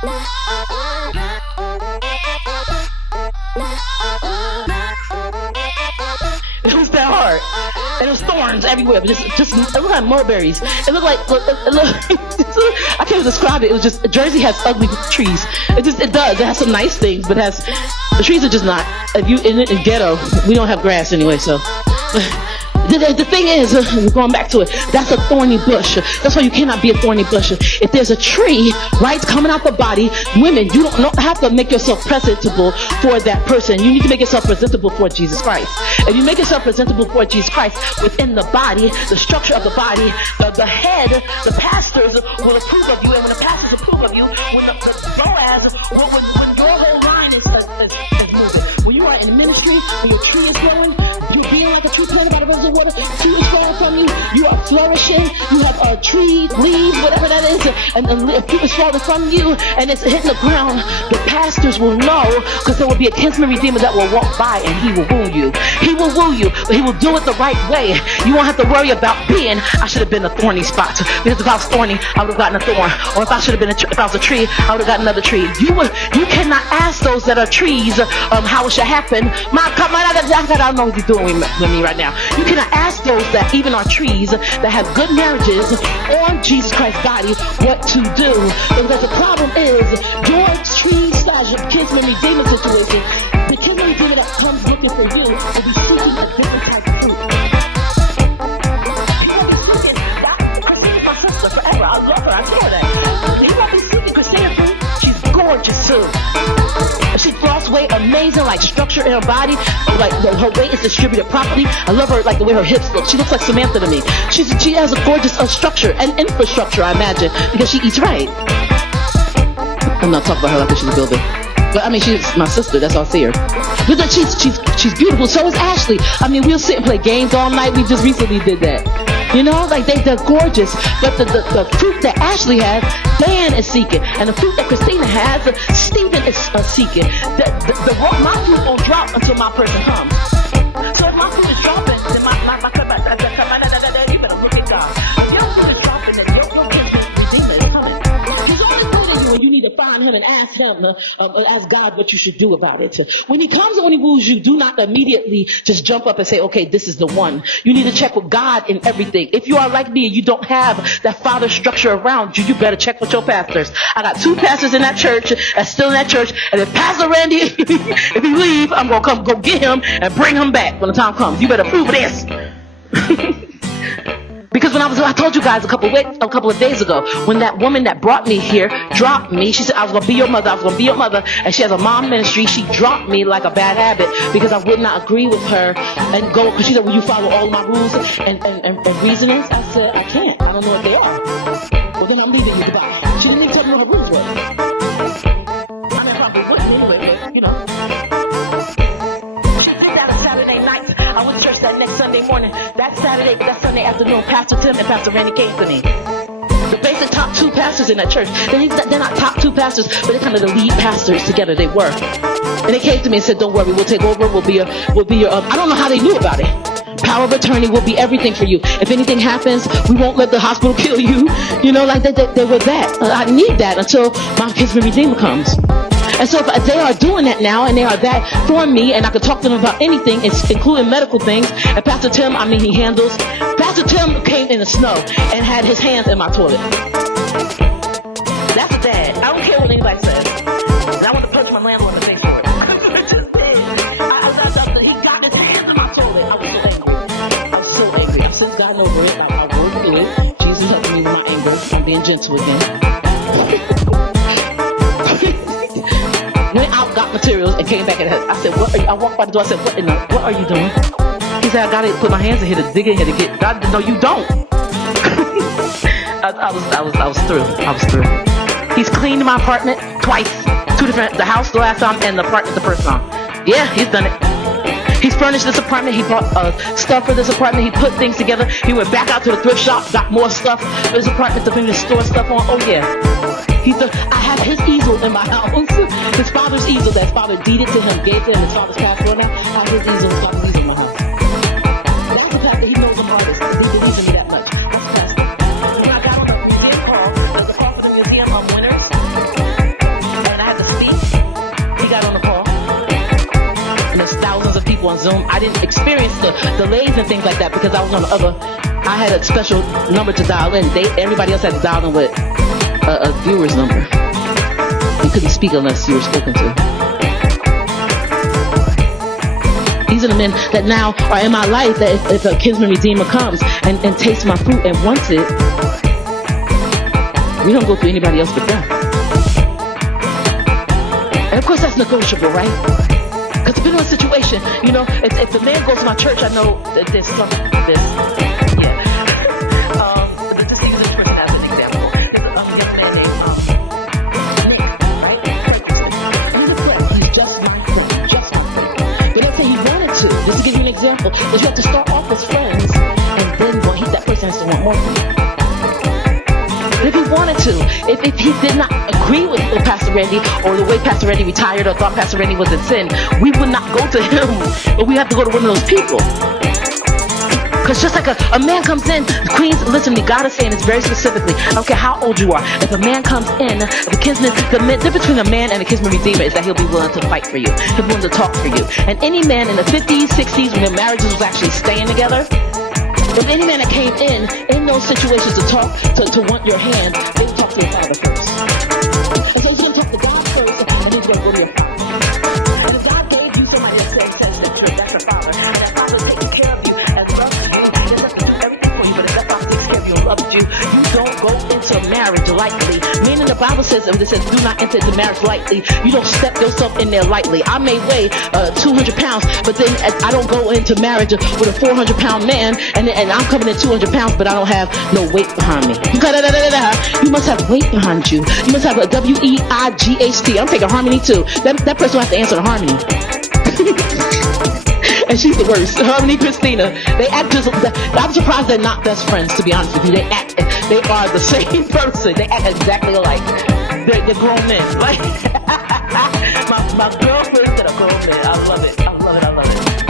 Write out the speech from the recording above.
It was that hard. And it was thorns everywhere, but just it looked like mulberries. It looked like, I can't even describe it. It was just, Jersey has ugly trees. It does. It has some nice things, but the trees are just not. If you in ghetto, we don't have grass anyway, so. The thing is, going back to it, that's a thorny bush. That's why you cannot be a thorny bush. If there's a tree, right, coming out the body, women, you don't have to make yourself presentable for that person. You need to make yourself presentable for Jesus Christ. If you make yourself presentable for Jesus Christ within the body, the structure of the body, the head, the pastors will approve of you. And when the pastors approve of you, when the Boaz, when your whole line is moving, when you are in ministry, when your tree is growing, you're being like a tree planted by the rivers of water. Tree is growing from you. You are flourishing. You have a tree, leaves, whatever that is, and the fruit is falling from you, and it's hitting the ground. The pastors will know, because there will be a kinsman redeemer that will walk by, and he will woo you. He will woo you, but he will do it the right way. You won't have to worry about I should have been a thorny spot, because if I was thorny, I would have gotten a thorn. Or if I should have been if I was a tree, I would have gotten another tree. You cannot ask those that are trees how it should happen. I don't know what you're doing with me right now. You cannot ask those that even are trees that have good marriages on Jesus Christ's body what to do. Because the problem is your tree / kinsman redeemer situation, the kinsman redeemer that comes looking for you will be seeking a different type of fruit. He won't be seeking Christina's my sister forever. I love her. I know that. He won't be seeking Christina fruit. She's gorgeous too. She lost weight, amazing, like structure in her body, like her weight is distributed properly. I love her, like the way her hips look. She looks like Samantha to me. She has a gorgeous structure and infrastructure, I imagine, because she eats right. I'm not talking about her like she's a builder, but I mean she's my sister. That's how I see her. But she's beautiful. So is Ashley. I mean we'll sit and play games all night. We just recently did that. You know, like they're gorgeous, but the fruit that Ashley has, Dan is seeking, and the fruit that Christina has, Stephen is seeking. My fruit won't drop until my person comes. So if my fruit is dropping, then you better look at God. If your fruit is dropping, then your kinsman redeemer is coming. He's only good at you, and you need to find him and ask him, ask God what you should do about it. When he comes and when he woos you, do not immediately just jump up and say, okay, this is the one. You need to check with God in everything. If you are like me and you don't have that father structure around you, you better check with your pastors. I got 2 pastors in that church that's still in that church, and if Pastor Randy, if he leave, I'm going to go get him and bring him back when the time comes. You better prove this. Because when I told you guys a couple of days ago, when that woman that brought me here dropped me, she said, I was going to be your mother, and she has a mom ministry. She dropped me like a bad habit because I would not agree with her and go, because she said, will you follow all my rules and reasonings? I said, I can't. I don't know what they are. Well, then I'm leaving you. Goodbye. She didn't even tell me what her rules were. I mean, I probably wouldn't anyway, but, you know. She did that on Saturday night. I went to church that next Sunday morning. That Sunday afternoon, Pastor Tim and Pastor Randy came to me. The basic top 2 pastors in that church. They're not top 2 pastors, but they're kind of the lead pastors together. They were. And they came to me and said, don't worry, we'll take over. We'll be your, I don't know how they knew about it. Power of attorney will be everything for you. If anything happens, we won't let the hospital kill you. You know, like they were that. I need that until my kinsman redeemer comes. And so if they are doing that now, and they are that for me, and I can talk to them about anything, including medical things. And Pastor Tim, he handles. Pastor Tim came in the snow and had his hands in my toilet. That's a dad. I don't care what anybody says. I want to punch my landlord in the face for it. I just did. He got his hands in my toilet. I was so angry. I've since gotten over it. I worked through it. Jesus helped me with my anger. I'm being gentle again. Went out, got materials, and came back. I said, I walked by the door. I said, what are you doing? He said, I got to put my hands in here to dig in here to get. God, no, you don't. I was through. I was through. He's cleaned my apartment twice. 2 different, the house the last time and the apartment the first time. Yeah, he's done it. He's furnished this apartment. He bought stuff for this apartment. He put things together. He went back out to the thrift shop, got more stuff for his apartment to bring the store stuff on. Oh yeah. I have his easel in my house. His father's easel that his father deeded to him, gave to him. His father's passed on now. I have his easel, his father's easel in my house. That's the fact that he knows I'm artist, because he believes in me that much. That's the fact. When I got on the museum call, the call for the museum on winners, people on Zoom. I didn't experience the delays and things like that because I was on the other. I had a special number to dial in. Everybody else had to dial in with a viewer's number. You couldn't speak unless you were spoken to. These are the men that now are in my life that if a kinsman redeemer comes and tastes my fruit and wants it, we don't go through anybody else but them. And of course that's negotiable, right? Because depending on the situation, you know, if the man goes to my church, I know that there's something, just use this person as an example. There's a young man named Nick, right? And he's a friend. He's just my friend. But let's say he wanted to. Just to give you an example, is you have to start off as friends, and then that person has to want more from you. But if he wanted to, if he did not agree with Pastor Randy, or the way Pastor Randy retired, or thought Pastor Randy was in sin, we would not go to him, but we have to go to one of those people. Because just like a man comes in, queens, listen to me, God is saying this very specifically. I don't care how old you are. If a man comes in, the difference between a man and a kinsman redeemer is that he'll be willing to fight for you. He'll be willing to talk for you. And any man in the 50s, 60s, when their marriages was actually staying together, if any man that came in those situations to talk, to want your hand, they would talk to your father first. And so he's going to talk to God first, and he's going to go to your father. And if God gave you somebody that says that that's a father, and that father's taking care of you and loves you, he doesn't have to do everything for you, but if that father takes care of you and loves you, you don't go into marriage lightly. Meaning the Bible says, when it says do not enter into marriage lightly, you don't step yourself in there lightly. I may weigh 200 pounds, but then I don't go into marriage with a 400-pound man, and I'm coming in 200 pounds, but I don't have no weight behind me. You must have weight behind you. You must have a WEIGHT. I'm taking Harmony too. That person will have to answer the Harmony. And she's the worst. Harmony, Christina. They act just. I'm surprised they're not best friends, to be honest with you. They are the same person. They act exactly alike. They're grown men. Like my girlfriend said, a grown man. I love it.